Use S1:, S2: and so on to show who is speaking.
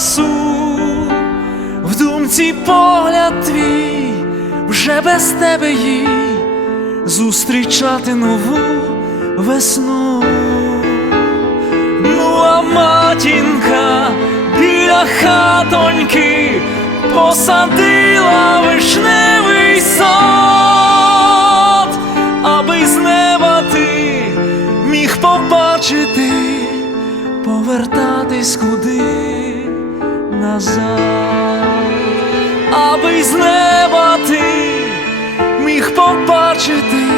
S1: Красу, в думці погляд твій, вже без тебе їй зустрічати нову весну. Ну, а матінка біля хатоньки посадила вишневий сад, аби з неба ти міг побачити, повертатись куди назад, аби з неба ти міг побачити,